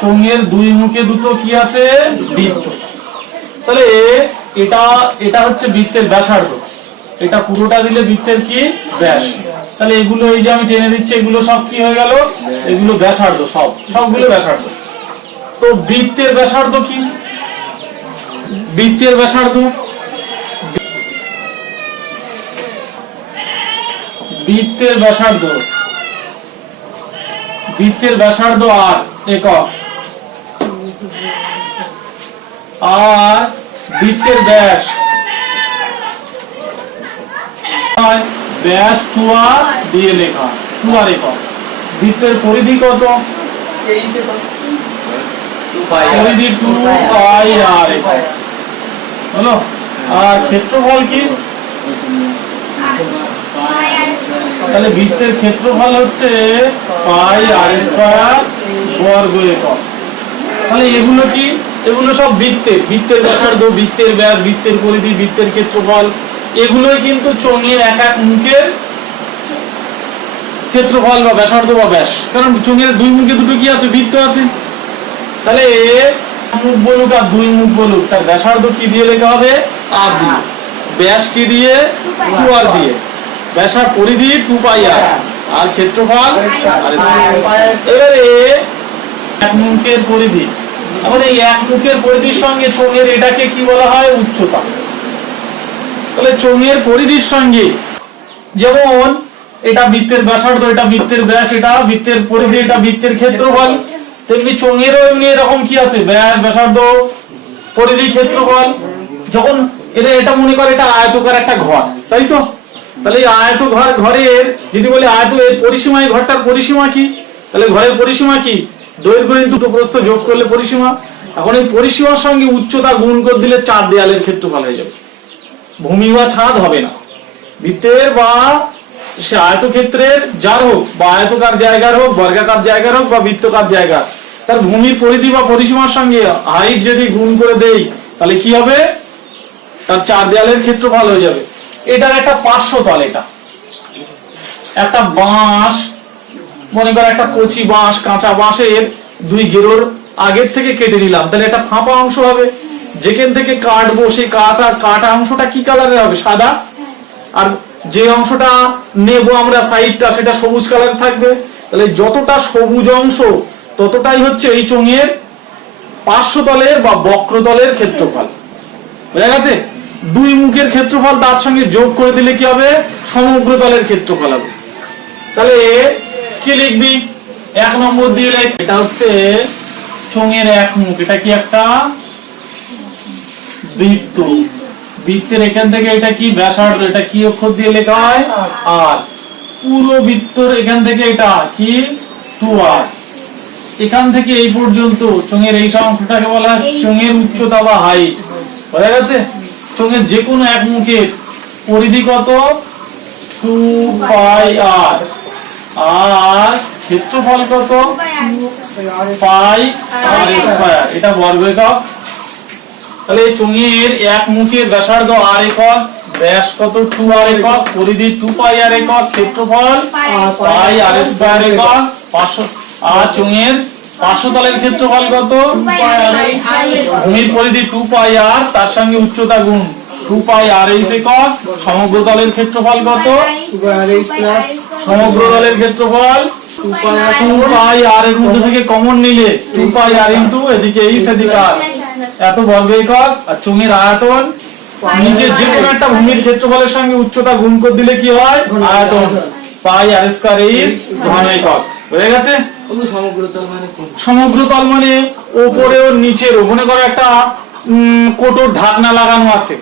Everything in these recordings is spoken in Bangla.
চোঙের দুই মুখে দুটো কি আছে? বৃত্ত। তাহলে এটা এটা হচ্ছে বৃত্তের ব্যাসার্ধ। এটা পুরোটা দিলে বৃত্তের কি? ব্যাস। তাহলে এগুলো এই যে আমি টেনে দিচ্ছি, এগুলো সব কি হয়ে গেল? এগুলো ব্যাসার্ধ, সব। সবগুলো ব্যাসার্ধ। তো বৃত্তের ব্যাসার্ধ কি? বৃত্তের ব্যাসার্ধ। বৃত্তের ব্যাসার্ধ। বৃত্তের ব্যাসার্ধ আর একক। আর বৃত্তের ব্যাস। ব্যাস টু আর দিয়ে লেখা টু আর একক। বৃত্তের পরিধি কত? পরিধি টু পাই আর হলো? আর ক্ষেত্রফল কি? তাহলে বৃত্তের ক্ষেত্রফল হচ্ছে পাই আর স্কয়ার বর্গ একক তাহলে এগুলো কি? এগুলো সব বৃত্তের বৃত্তের ব্যাসার্ধ বৃত্তের ব্যাস বৃত্তের পরিধি বৃত্তের ক্ষেত্রফল। এগুলোই কিন্তু চোঙের এক এক মুখের ক্ষেত্রফল বা ব্যাসার্ধ বা ব্যাস। কারণ চোঙের দুই মুখে দুটো কি আছে? বৃত্ত আছে। তাহলে এ মুখ বলুক আর দুই মুখ বলুক তার ব্যাসার্ধ কি দিয়ে লেখা হবে? আর দিয়ে। ব্যাস কি দিয়ে? টু আর দিয়ে। ব্যাসার পরিধি টু পাই আর। আর ক্ষেত্রফল? আর এবারে এক মুখের পরিধি। এখন এই এক মুখের পরিধির সঙ্গে চোঙের এটাকে কি বলা হয়? উচ্চতা। তাহলে চোঙের পরিধির সঙ্গে যেমন এটা বৃত্তের ব্যাসার্ধ এটা বৃত্তের ব্যাস এটা বৃত্তের পরিধি এটা বৃত্তের ক্ষেত্রফল তেমনি চোঙেরও এমনি এরকম কি আছে? ব্যাস ব্যাসার্ধ পরিধি ক্ষেত্রফল। যখন এটা এটা মনে করে এটা আয়তকার একটা ঘর তাই তো? তাহলে এই আয়ত ঘর ঘরের, যদি বলে আয়ত এর পরিসীমা এই ঘরটার পরিসীমা কি? তাহলে ঘরের পরিসীমা কি? দৈর্ঘ্য ইন্টু প্রস্থ যোগ করলে পরিসীমা। এখন এই পরিসীমার সঙ্গে উচ্চতা গুণ করে দিলে চার দেয়ালের ক্ষেত্রফল হয়ে যাবে। ভূমি বা ছাদ হবে না। বৃত্তের বা সে আয়তক্ষেত্রের, যার হোক, বা আয়তকার জায়গার হোক, বর্গাকার জায়গার হোক, বা বৃত্তকার জায়গা তার ভূমির পরিধি বা পরিসীমার সঙ্গে হাইট যদি গুণ করে দেই, তাহলে কি হবে? তার চার দেয়ালের ক্ষেত্রফল হয়ে যাবে। এটার একটা পার্শ্ব তল এটা। একটা বাঁশ, মনে করো একটা কচি বাঁশ, কাঁচা বাঁশের দুই গেরোর আগের থেকে কেটে নিলাম। তাহলে একটা ফাঁপা অংশ হবে। যেখান থেকে কাটবো, সেই কাটা কাটা অংশটা কি কালারের হবে? সাদা? আর যে অংশটা নেব আমরা সাইডটা সেটা সবুজ কালার থাকবে। তাহলে যতটা সবুজ অংশ, ততটাই হচ্ছে এই চোঙের পার্শ্বতলের বা বক্রতলের ক্ষেত্রফল। বোঝা গেছে? দুই মুখের ক্ষেত্রফল তার সঙ্গে যোগ করে দিলে কি হবে? সমগ্র তলের ক্ষেত্রফল হবে। তাহলে কি লিখবি? এক নম্বর দিয়ে লেখ। এটা হচ্ছে চোঙের এক মুখ। এটা কি একটা? বৃত্ত। বৃত্তের এখান থেকে এটা কি? ব্যাসার্ধ। এটা কি অক্ষর দিয়ে লেখা হয়? আর। পুরো বৃত্তর এখান থেকে এটা কি? টু আর এখান থেকে এই পর্যন্ত চোঙের এই অংশটাকে বলা হয় চোঙের উচ্চতা বা হাইট বোঝা গেছে? চোঙের যে কোনো এক মুখের পরিধি কত টু পাই আর। আর ক্ষেত্রফল কত পাই আর স্কয়ার। এটা বর্গ একক তাহলে চোঙের এক মুখের ব্যাসার্ধ আর একক ব্যাস কত টু আর একক পরিধি টু পাই আর একক ক্ষেত্রফল পাই আর স্কয়ার একক পাঁচশো আর চোঙের পাঁচশো তলের ক্ষেত্রফল কত? ভূমির পরিধি টু পাই আর, তার সঙ্গে উচ্চতা গুণ টু পাই আর এইস একক। সমগ্র তলের ক্ষেত্রফল কত? সমগ্র তলের ক্ষেত্রফল টু পাই আর এর মধ্যে থেকে কমন নিলে টু পাই আর ইন্টু এদিকে এদিকে এত বর্গ একক আর চোঙের আয়তন। নিচে যে কোনো একটা ভূমির ক্ষেত্রফলের সঙ্গে উচ্চতা গুণ করে দিলে কি হয়? আয়তন। পাই আর স্কয়ার এইস ঘন একক। বুঝে গেছে? সমগ্র তল মানে ওপরে ওর নিচের মনে করো একটা কোটোর ঢাকনা লাগানো আছে।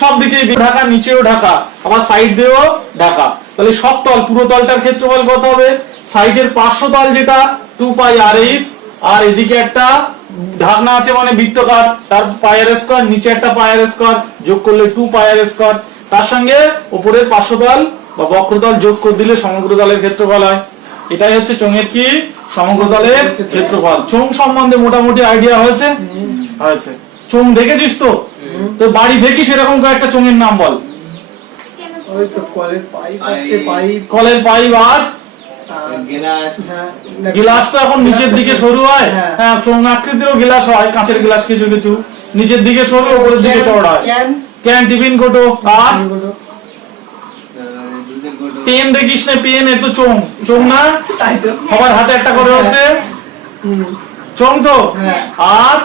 সব দিকে ঢাকা নিচেও ঢাকা আবার সাইড দিয়েও ঢাকা। তাহলে সব তল পুরো তলটার ক্ষেত্রফল কত হবে? সাইডের পার্শ্ব তল যেটা টু পাই আর এইস আর এদিকে একটা ঢাকনা আছে মানে বৃত্তকার তার পায়ের স্কোয়ার নিচে একটা পায়ের স্কোয়ার যোগ করলে টু পায়ের স্কোয়ার তার সঙ্গে উপরের পার্শ্বতল বা বক্রতল যোগ করে দিলে সমগ্র তলের ক্ষেত্রফল হয়। এটাই হচ্ছে চোঙের কি? সমগ্র তলের ক্ষেত্রফল। চোং সম্বন্ধে মোটামুটি আইডিয়া হয়েছে? হয়েছে। চোং দেখেছিস তো? তো বাড়ি দেখি সেরকম কয়েকটা চোঙের নাম বল। ওই কলের পাইপ আছে পাইপ। কলের পাইপ আর? গেলাস। হ্যাঁ। গ্লাস তো এখন নিচের দিকে সরু হয়। হ্যাঁ। হ্যাঁ চোঙ আকৃতিরও গ্লাস হয় কাঁচের গ্লাস কিছু কিছু। নিচের দিকে সরু উপরের দিকে চড়া হয়। ক্যান ক্যান টিফিন কোটো আর? পেন দেখিস না পেন এ তো চোং। চোং না? তাই তো। সবার হাতে একটা করে হচ্ছে। চোং তো? হ্যাঁ। আর?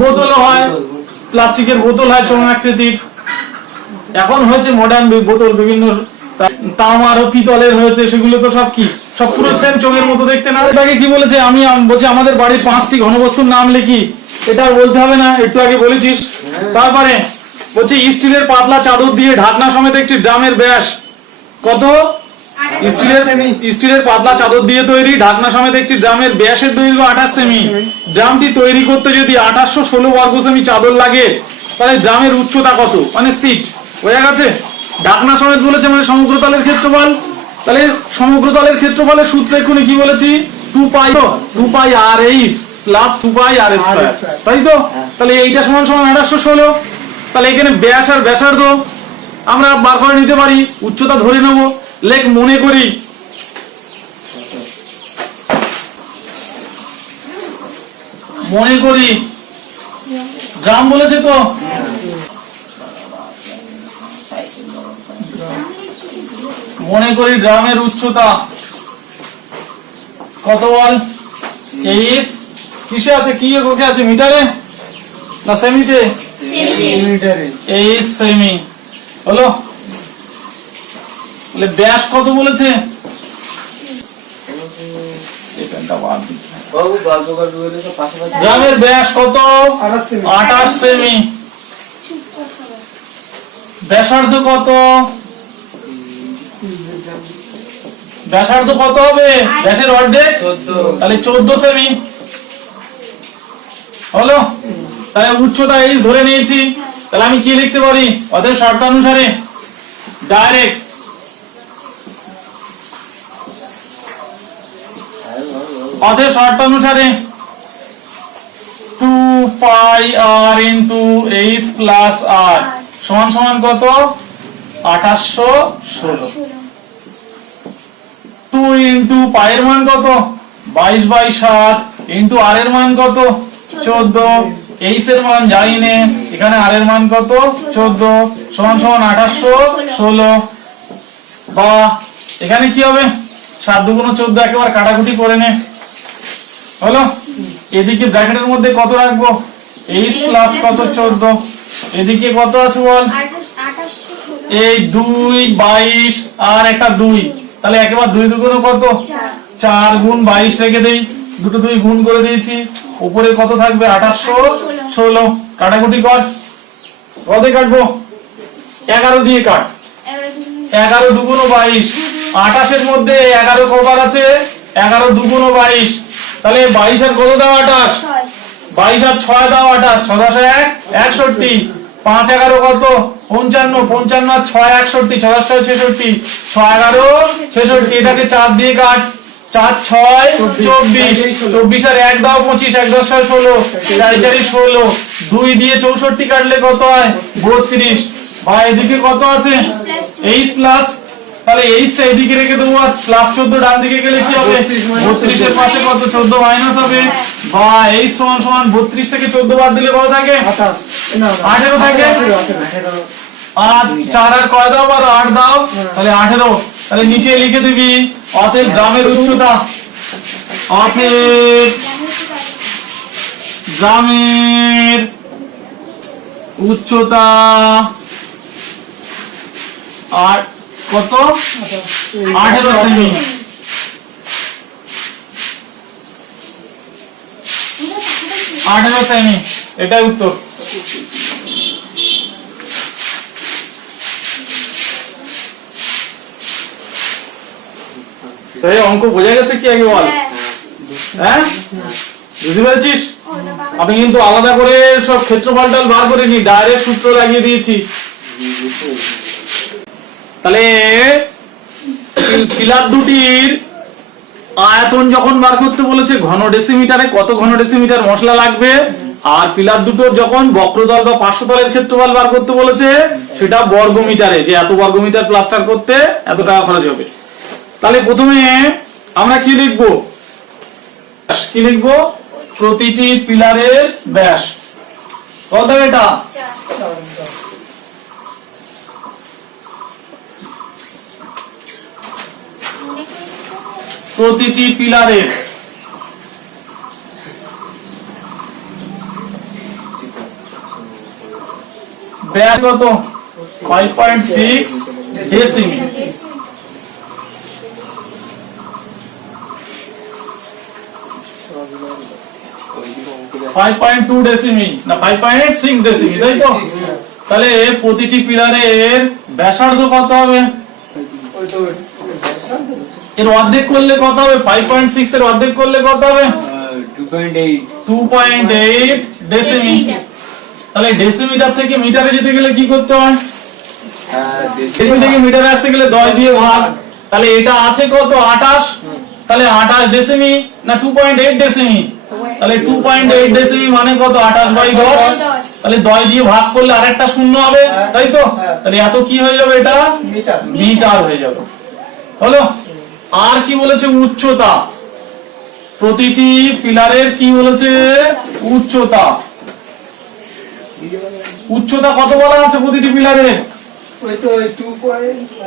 বোতলে হয়। প্লাস্টিকের বোতল হয় চোঙ আকৃতির। এখন হয়েছে মডার্ন বোতল বিভিন্ন তামার ও পিতলের হয়েছে সেগুলো তো সব কি? সব পুরো সেম চোখের মতো দেখতে না? এটাকে কি বলেছে? আমি বলছি আমাদের বাড়ির পাঁচটি ঘনবস্তুর নাম লিখি। এটা বলতে হবে না একটু আগে বলেছিস। তারপরে বলছে স্টিলের পাতলা চাদর দিয়ে ঢাকনা সমেত একটি ড্রামের ব্যাস। কত? স্টিলের স্টিলের পাতলা চাদর দিয়ে তৈরি ঢাকনা সমেত একটি ড্রামের ব্যাসের দৈর্ঘ্য আঠাশ সেমি। ড্রামটি তৈরি করতে যদি আঠাশশো ষোলো বর্গ সেমি চাদর লাগে তাহলে ড্রামের উচ্চতা কত? মানে সিট। হয়ে গেছে? ঢাকনা সমেত বলেছে মানে সমগ্রতলের ক্ষেত্রফল। তাহলে সমগ্রতলের ক্ষেত্রফলের সূত্র এক্ষুনি কি বলেছি? Two pi two pi r h plus two pi r square. তাই তো? তাহলে এইটা সমান সমান আঠাশশো ষোলো। তাহলে এখানে ব্যাস আর ব্যাসার্ধ আমরা বার করে নিতে পারি, উচ্চতা ধরে নেব। লেখ মনে করি। মনে করি। গ্রাম বলেছে তো? মনে করি গ্রামের উচ্চতা। কত বল? কিসে আছে? কি আছে? মিটারে? না সেমিতে? মিটারে এইস সেমি হলো বলে ব্যাস কত বলেছে? গ্রামের ব্যাস কত? আঠাশ সেমি ব্যাসার্ধ কত? ব্যাসার্ধ কত হবে? ব্যাসের অর্ধেক? চোদ্দ। তাহলে চোদ্দ সেমি হলো তাহলে উচ্চতা এইচ ধরে নিয়েছি। তাহলে আমি কি লিখতে পারি? অতএব শর্তানুসারে ডাইরেক্ট অতএব শর্তানুসারে two pi r into h plus r সমান সমান কত? আঠাশশো ষোলো। টু ইন্টু পায়ের মান কত? বাইশ বাই সাত ইন্টু আর এর মান কত? চোদ্দ। এইচ এর মান জানি নে এখানে আর এর মান কত? চোদ্দ, সমান সমান আঠাশশো ষোলো। বা এখানে কি হবে? সাত দুগুণ চোদ্দ একেবারে কাটাকুটি করে নে। হলো? এদিকে ব্র্যাকেটের মধ্যে কত রাখব? এইচ প্লাস কত? চোদ্দ। এদিকে কত আছে বল? এই দুই, বাইশ আর একটা দুই। তাহলে একেবারে দুই দুগুণ কত? চার। গুণ বাইশ রেখে দেই। দুটো দুই গুণ করে দিয়েছি। উপরে কত থাকবে? আঠাশশো। ষোলো কাটাকুটি কর। কত কাটবো? এগারো দিয়ে কাট। এগারো দুগুণ বাইশ। আঠাশের মধ্যে এগারো কবার আছে এগারো দুগুণ বাইশ। তাহলে বাইশ আর কত দাও আঠাশ? বাইশ আর ছয় দাও আঠাশ ছদাশ এক একষট্টি। পাঁচ এগারো কত? পঞ্চান্ন পঞ্চান্ন আর ছয় একষট্টি ছদাশ ছয় ছেষট্টি। ছয় এগারো ছেষট্টি। এটাকে চার দিয়ে কাট। চার ছয় চব্বিশ। চব্বিশ। আর এক দাও পঁচিশ এক দশ ছয় ষোলো। চারি চারি ষোলো। দুই দিয়ে চৌষট্টি কাটলে কত হয়? বত্রিশ। বা এদিকে কত আছে? এইচ প্লাস তাহলে এইচটা এদিকে রেখে দেবো আর প্লাস চোদ্দ ডান দিকে গেলে কি হবে? বত্রিশের পাশে কত? চোদ্দ মাইনাস হবে। বা এইচ সমান সমান বত্রিশ থেকে চোদ্দ বাদ দিলে কত থাকে? আঠেরো থাকে। আর চার আর কয় দাও? আর আট দাও। তাহলে আঠেরো। তাহলে নিচে লিখে দিবি, অতএব গ্রামের উচ্চতা। অতএব গ্রামের উচ্চতা আর কত? আঠেরো সেমি। আঠেরো সেমি, এটাই উত্তর। এই অঙ্ক বোঝা গেছে কি আগে বল? হ্যাঁ। হ্যাঁ? বুঝতে পেরেছিস? আমি কিন্তু আলাদা করে সব ক্ষেত্রফলটাল বার করিনি ডাইরেক্ট সূত্র লাগিয়ে দিয়েছি। তাহলে পিলার দুটির আয়তন যখন বার করতে বলেছে ঘন ডেসিমিটারে কত ঘন ডেসিমিটার মশলা লাগবে? আর পিলার দুটোর যখন বক্রতল বা পার্শ্বতলের ক্ষেত্রফল বার করতে বলেছে সেটা বর্গমিটারে যে এত বর্গমিটার প্লাস্টার করতে এত টাকা খরচ হবে। তাহলে প্রথমে আমরা কি লিখব? কি লিখব? প্রতিটি পিলারের ব্যাস। কত এটা? প্রতিটি পিলারের। ব্যাস কত? Five point six five point two ডেসিমি না ফাইভ পয়েন্ট সিক্স ডেসিমি তাই তো তাহলে প্রতিটি পিলারের ব্যাসার্ধ কত হবে? এর অর্ধেক করলে কত হবে? ফাইভ পয়েন্ট সিক্স এর অর্ধেক করলে কত হবে? Two point eight two point eight ডেসিমি তাহলে ডেসিমিটার থেকে মিটারে যেতে গেলে কি করতে হয়? ডেসিমি থেকে মিটারে আসতে গেলে দশ দিয়ে ভাগ। তাহলে এটা আছে কত? আঠাশ। তাহলে আঠাশ ডেসিমি না টু পয়েন্ট এইট ডেসিমি তাহলে টু পয়েন্ট এইট ডেসিমি মানে কত? আঠাশ বাই দশ? তাহলে দশ। দিয়ে ভাগ করলে আরেকটা শূন্য হবে তাই তো? তাহলে এত কি হয়ে যাবে এটা? মিটার। মিটার হয়ে যাবে। হলো? আর কি বলেছে উচ্চতা? প্রতিটি পিলারের কি বলেছে? উচ্চতা। উচ্চতা কত বলা আছে প্রতিটি পিলারের ওই তো ওই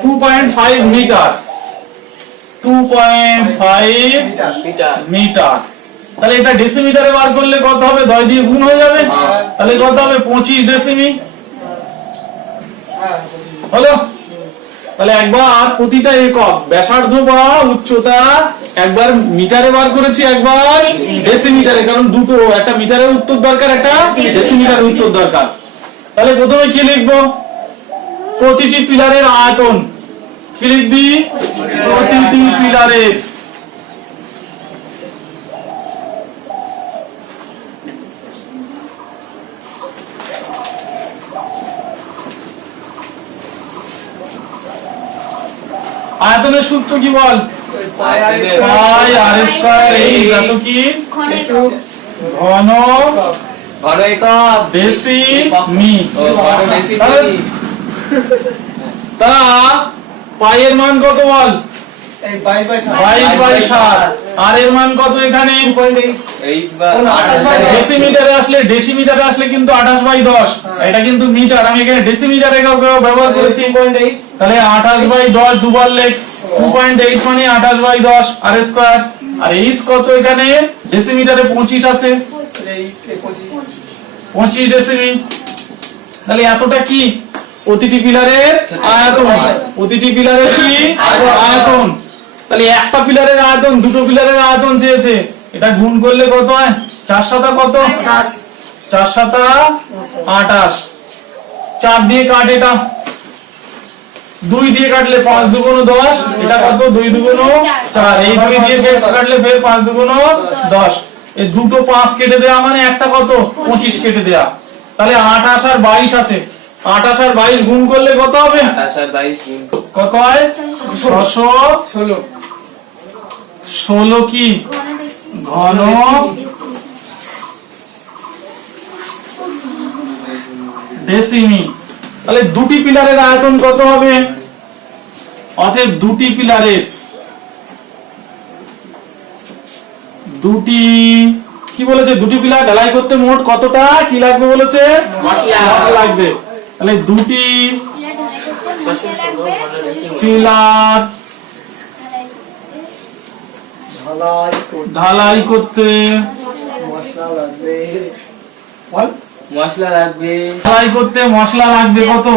two point five metre. Two point five metre. তাহলে এটা ডেসিমিটারে বার করলে কত হবে? দশ দিয়ে গুণ হয়ে যাবে। তাহলে কত হবে? পঁচিশ ডেসিমি হ্যাঁ হলো? তাহলে একবার প্রতিটা একক ব্যাসার্ধ বা উচ্চতা একবার মিটারে বার করেছি একবার ডেসিমিটারে কারণ দুটো একটা মিটারের উত্তর দরকার একটা ডেসিমিটারের উত্তর দরকার। তাহলে প্রথমে কি লিখব? প্রতিটি পিলারের আয়তন। কি লিখবি? প্রতিটি পিলারের। আয়তনের সূত্র কি বল? পাই আর স্কয়ার এই এত কি? ঘন ঘন একক বেশি মি। ঘন বেশি তা পায়ের মান কত বল? আর এর মান কত এখানে? এইট বা কোন আঠাশ আঠাশ বাই বাই দশ। ডেসিমিটারে আসলে ডেসিমিটারে আসলে কিন্তু আঠাশ বাই দশ। এটা কিন্তু মিটার। আমি এখানে ডেসিমিটারে ব্যবহার করেছি। তাহলে আঠাশ বাই দশ দুবার লেখ। টু পয়েন্ট এইট মানে আঠাশ বাই দশ আর স্কোয়ার আর এইস কত এখানে ডেসিমিটারে পঁচিশ আছে। পঁচিশ। পঁচিশ ডেসিমি। তাহলে এতটা কি? প্রতিটি পিলারের আয়তন। প্রতিটি পিলারের কি? আয়তন। তাহলে একটা পিলারের আয়তন দুটো পিলারের আয়তন চেয়েছে। এটা গুণ করলে কত হয়? চার সাতা কত? চার সাতা আটাশ চার দিয়ে কাট এটা। দুই দিয়ে কাটলে পাঁচ দুগুণ দশ এটা কত? দুই দুগুণ চার। এই দুই দিয়ে কাটলে ফের পাঁচ দুগুণ দশ। এই দুটো পাঁচ কেটে দেওয়া মানে একটা কত? পঁচিশ কেটে দেওয়া তাহলে আঠাশ আর বাইশ আছে। আঠাশ আর বাইশ গুণ করলে কত হবে? আঠাশ আর বাইশ গুণ কত হয়? ছশো। ষোলো। ষোলো কি? ঘন। ডেসিমি। তাহলে দুটি পিলারের আয়তন কত হবে? অতএব দুটি পিলারের দুটি কি বলেছে? দুটি পিলার ঢালাই করতে মোট কতটা? কি লাগবে বলেছে? মশলা লাগবে। তাহলে দুটি পিলার ঢালাই করতে। মশলা লাগবে ঢালাই করতে। মশলা লাগবে। করতে মশলা লাগবে। ঢালাই করতে মশলা লাগবে কত?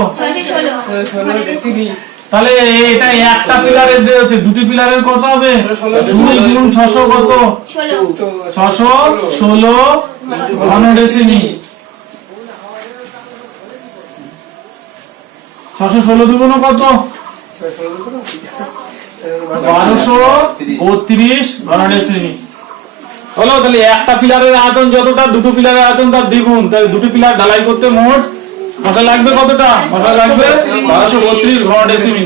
তাহলে এটা একটা পিলারের দেওয়া হচ্ছে। দুটি পিলারের কত হবে? দুই গুণ ছশো কত? ছশো ষোলো। ঘন ডেসিমি ছশো ষোলো দুগুণ কত? বারোশো হলো, তাহলে একটা পিলারের আয়তন যতটা, দুটো পিলারের আয়তন তার দ্বিগুণ। তাহলে দুটো পিলার ঢালাই করতে মোট মশা লাগবে কতটা? মশা লাগবে বারোশো বত্রিশ ঘন ডেসিমি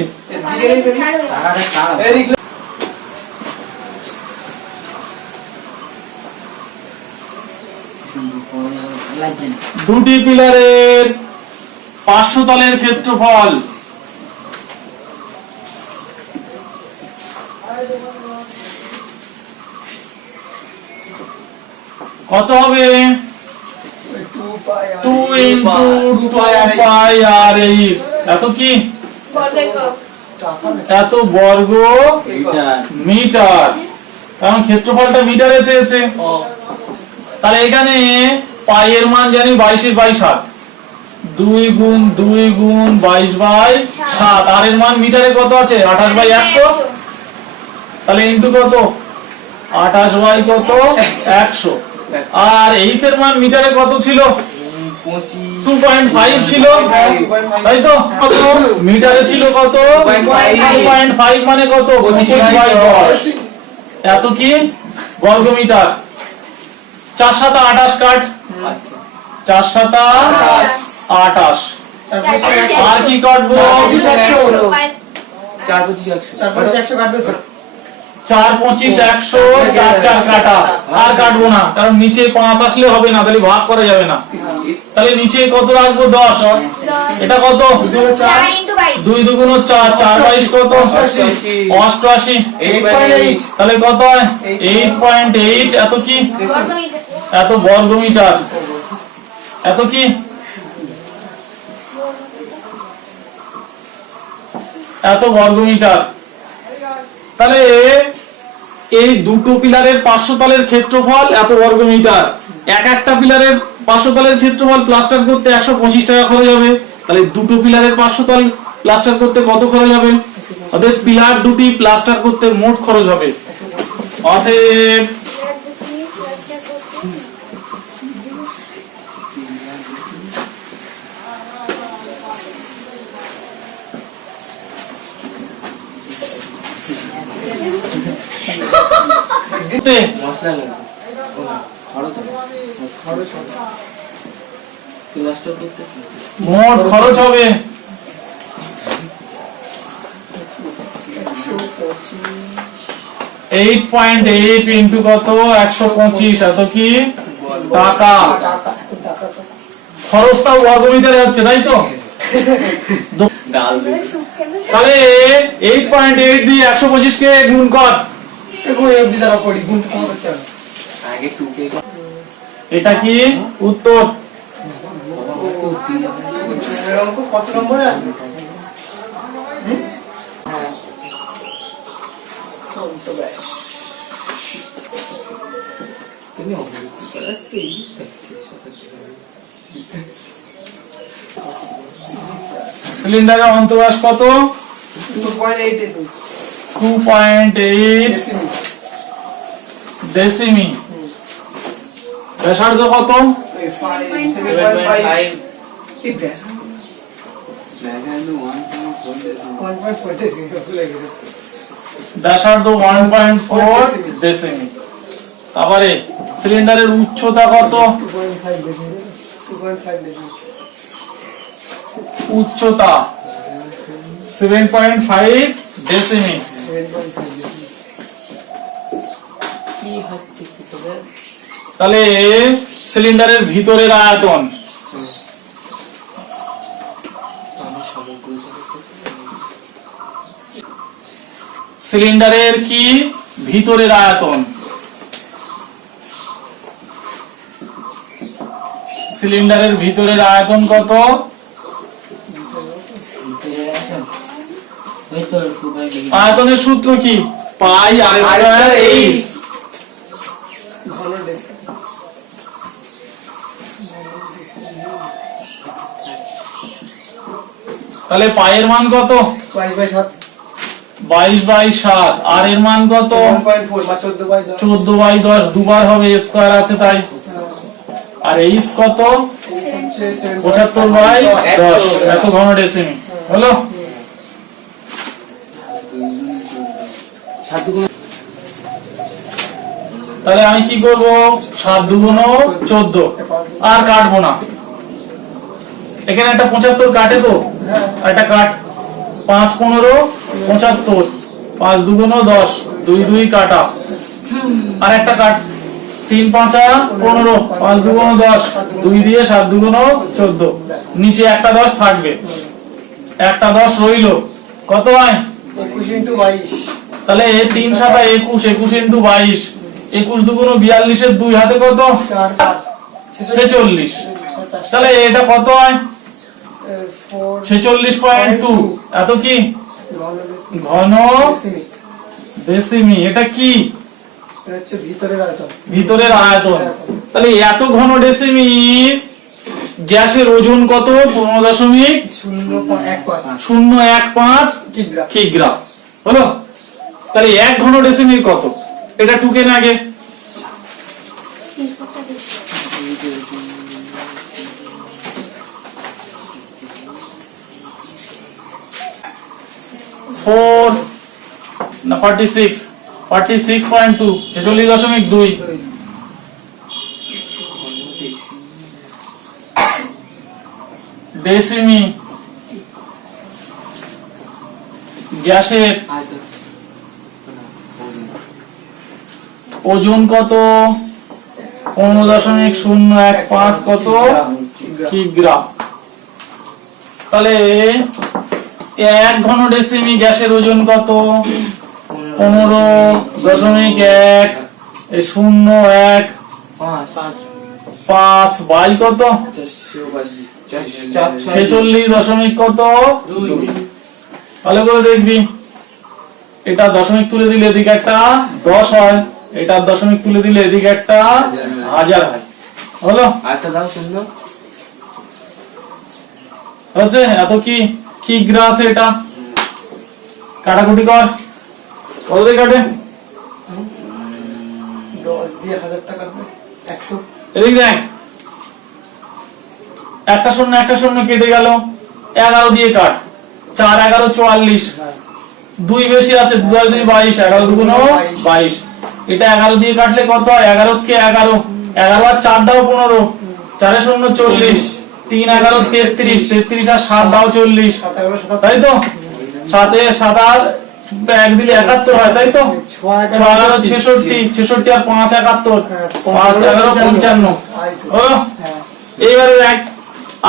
দুটি পিলারের ক্ষেত্রফল কত হবে? পাই পাই পাই এত কি? এত বর্গ মিটার। কারণ ক্ষেত্রফলটা মিটারে চেয়েছে। তাহলে এখানে পাইয়ের মান জানি বাইশের বাই সাত। দুই গুণ দুই গুণ বাইশ বাই সাত। আর এর মান মিটারে কত আছে? আঠাশ বাই একশো। তাহলে ইন্টু কত? আঠাশ বাই কত? একশো। আর এইচ এর মান মিটারে কত ছিল? পঁচিশ টু পয়েন্ট ফাইভ ছিল। তাই তো? কত? মিটারে ছিল কত? 2.5 মানে কত? পঁচিশ বাই দশ। এত কি? বর্গ মিটার চার সাতা আঠাশ কাঠ আচ্ছা চার সাতা আঠাশ। চার আর কি কাটবো? পঁচিশ একশো। হলো। চার পঁচিশ একশো। চার পাঁচ একশো কাটবে তো। চার পঁচিশ একশো চার চার কাটা। আর কাটবো না কারণ নিচে পাঁচ আসলে হবে না তাহলে ভাগ করা যাবে না। তাহলে নিচে কত রাখব? দশ। এটা কত? দুই দুগুণ চার চার বাইশ কত? অষ্টআশি। তাহলে কত এইট পয়েন্ট এইট। এত কি? এত বর্গ মিটার এত কি? এত বর্গ মিটার তাহলে এই দুটো পিলারের পার্শ্বতলের ক্ষেত্রফল এত বর্গ মিটার এক একটা পিলারের পার্শ্বতলের ক্ষেত্রফল প্লাস্টার করতে একশো পঁচিশ টাকা খরচ হবে। তাহলে দুটো পিলারের পাঁচশো তল প্লাস্টার করতে কত খরচ হবে? অতএব পিলার দুটি প্লাস্টার করতে মোট খরচ হবে। অতএব তে মশলা লাগবে। খরচ হবে। খরচ হবে। প্লাস্টার করতে মোট খরচ হবে একশো পঁচিশ এইট পয়েন্ট এইট ইন্টু কত? একশো পঁচিশ। এত কি? টাকা। খরচটাও বর্গমিটারে হচ্ছে তাই তো? তাহলে এইট পয়েন্ট এইট দিয়ে একশো পঁচিশ কে গুণ কর। এটা কি উত্তর? কত নম্বরে আসবে? তুমি সিলিন্ডারের কত? টু পয়েন্ট এইট এসে ভুলে গেছে ব্যাসার্ধ ওয়ান পয়েন্ট ফোর ডেসিমি তারপরে সিলিন্ডারের উচ্চতা কত? উচ্চতা সেভেন পয়েন্ট ফাইভ ডেসিমি তাহলে সিলিন্ডারের ভিতরের আয়তন। সিলিন্ডারের কি? ভিতরের আয়তন। সিলিন্ডারের ভিতরের আয়তন কত? আয়তনের সূত্র কি? পাই আর এইচ ঘন ডেসি তাহলে পায়ের মান কত? বাইশ বাই সাত। বাইশ বাই সাত। আর এর মান কত? চোদ্দ বাই দশ। দুবার হবে স্কয়ার আছে তাই। আর এইচ কত? পঁচাত্তর বাই দশ। এত ঘন ডেসিমি হলো? তাহলে আমি কি করব? সাত দুগুণ চোদ্দ। আর কাটবো না। এখানে একটা পঁচাত্তর কাটে তো? একটা কাট। পাঁচ পনেরো পঁচাত্তর। পাঁচ দুগুণ দশ দুই দুই কাটা। আর একটা কাট। তিন পাঁচা পনেরো। পাঁচ দুগুণ দশ দুই দিয়ে সাত দুগুণ চোদ্দ। নিচে একটা দশ থাকবে। একটা দশ রইল। কত হয় তাহলে তিন সাতা একুশ একুশ ইন্টু বাইশ। একুশ দুগুণ বিয়াল্লিশের দুই হাতে কত? ছেচল্লিশ। তাহলে এটা কত হয় ছেচল্লিশ পয়েন্ট টু এত কি? ঘন ডেসিমি এটা কি? ভিতরের আয়তন। তাহলে এত ঘন ডেসিমি গ্যাসের ওজন কত? পনেরো দশমিক শূন্য এক পাঁচ শূন্য এক পাঁচ কিগ্রা। হলো? তাহলে এক ঘন ডেসিমিল কত? এটা টুকেন আগে। ফোর না forty six forty six point দশমিক দুই। গ্যাসের ওজন কত? পনেরো দশমিক শূন্য এক পাঁচ কত? কিগ্রা। তাহলে এক ঘন ডেসিমি গ্যাসের ওজন কত? পনেরো দশমিক এক শূন্য এক পাঁচ বাই কত? ছেচল্লিশ দশমিক কত? ভালো করে দেখবি। এটা দশমিক তুলে দিলে এদিকে একটা দশ হয় এটা দশমিক তুলে দিলে এদিকে একটা হাজার হয়। হলো? আরেকটা দাও শূন্য হচ্ছে? এত কি? কি গ্রা আছে এটা? কাটাকুটি কর। কত দিয়ে কাটে? দশ দিয়ে হাজার টাকা একশো। এদিক দেখ। একটা শূন্য একটা শূন্য কেটে গেল। এগারো দিয়ে কাট। চার এগারো চুয়াল্লিশ। হ্যাঁ। দুই বেশি আছে দু আর দুই বাইশ এগারো দুগুণ বাইশ। এটা এগারো দিয়ে কাটলে কত হয়? এগারো কে এগারো। এগারো আর চার দাও পনেরো। চারে শূন্য চল্লিশ। তিন এগারো, তেত্রিশ তেত্রিশ আর সাত দাও চল্লিশ। তাই তো? সাতে, সাত আর এক দিলে একাত্তর হয়, তাই তো? ছয় এগারো, ছেষট্টি ছেষট্টি আর পাঁচ একাত্তর। পাঁচ এগারো, পঞ্চান্ন। এইবারে দেখ,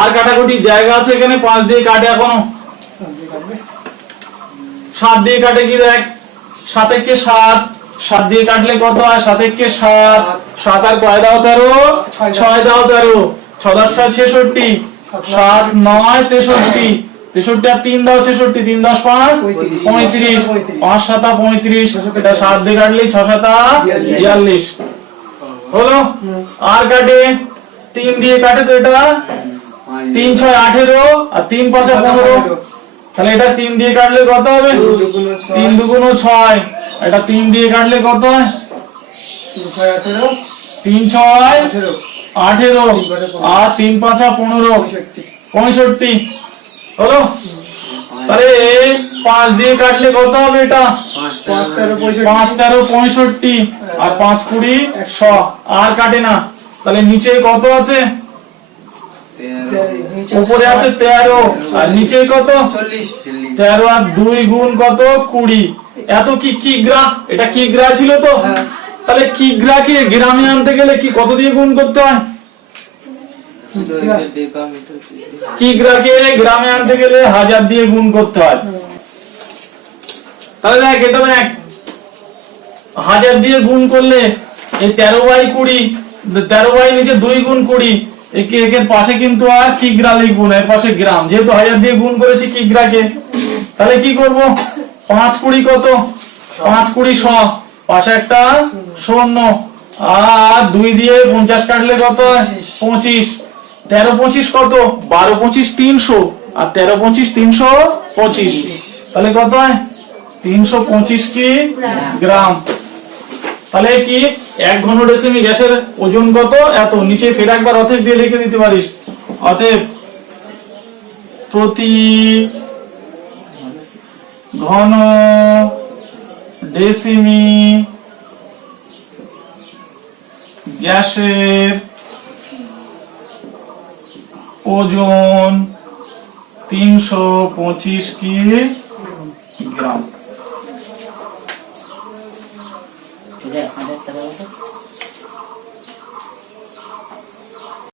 আর কাটাকুটি জায়গা আছে এখানে? পাঁচ দিয়ে কাটে এখনও। সাত দিয়ে কাটে কি দেখ? সাতেককে সাত? সাত দিয়ে কাটলে কত হয়? সাতেককে সাত? সাত আর কয় দাও তেরো? ছয় দাও তেরো। ছ ছয় ছেষট্টি সাত নয় তেষট্টি তেষট্টি আর তিন দাও ছেষট্টি তিন দশ পাঁচ পঁয়ত্রিশ। পঁয়ত্রিশ। পঁয়ত্রিশ। পাঁচ সাতা পঁয়ত্রিশ এটা সাত দিয়ে কাটলে ছ সাতা বিয়াল্লিশ। বিয়াল্লিশ। হলো? আর কাটে? তিন দিয়ে কাটে তো এটা? তিন ছয় আঠেরো আর তিন পাঁচা পনেরো। তাহলে এটা তিন দিয়ে কাটলে কত হবে? তিন দুগুণ ছয়। এটা তিন দিয়ে কাটলে কত হয়? তিন ছয় আঠেরো। তিন ছয় আঠেরো। আঠেরো আর তিন পাঁচা পনেরো পঁয়ষট্টি। হলো? তাহলে পাঁচ দিয়ে কাটলে কত হবে এটা? পাঁচ তেরো পঁয়ষট্টি। পাঁচ তেরো পঁয়ষট্টি আর পাঁচ কুড়ি শ আর কাটে না। তাহলে নিচে কত আছে? উপরে আছে তেরো। আর নিচে কত? তেরো আর দুই গুণ কত? কুড়ি। এত কি কি গ্রা এটা কি গ্রা ছিল তো? হ্যাঁ। তাহলে কি গ্রাকে গ্রামে আনতে গেলে কি কত দিয়ে গুণ করতে হয়? কি গ্রাকে গ্রামে আনতে গেলে হাজার দিয়ে গুণ করতে হয়? তাহলে দেখ, এটা দেখ। হাজার দিয়ে গুণ করলে এই তেরো বাই কুড়ি, তেরো বাই নিচে দুই গুণ কুড়ি, একে একের পাশে কিন্তু আর কিগ্রা লিখব না, এর পাশে গ্রাম। যেহেতু হাজার দিয়ে গুণ করেছি কিগ্রাকে তাহলে কি করব? পাঁচ কুড়ি কত? পাঁচ কুড়ি শ। পাশে একটা শূন্য। আর দুই দিয়ে পঞ্চাশ কাটলে কত? পঁচিশ। তেরো পঁচিশ কত? বারো পঁচিশ তিনশো। আর তেরো পঁচিশ তিনশো পঁচিশ। তাহলে কত হয়? তিনশো পঁচিশ কি? গ্রাম। তাহলে কি? এক ঘন ডেসিমি গ্যাসের ওজন কত? এত। নিচে ফের একবার অতএব দিয়ে লিখে দিতে পারিস। অতএব প্রতি ঘন ডেসিমি গ্যাসের ওজন তিনশো পঁচিশ কি? গ্রাম।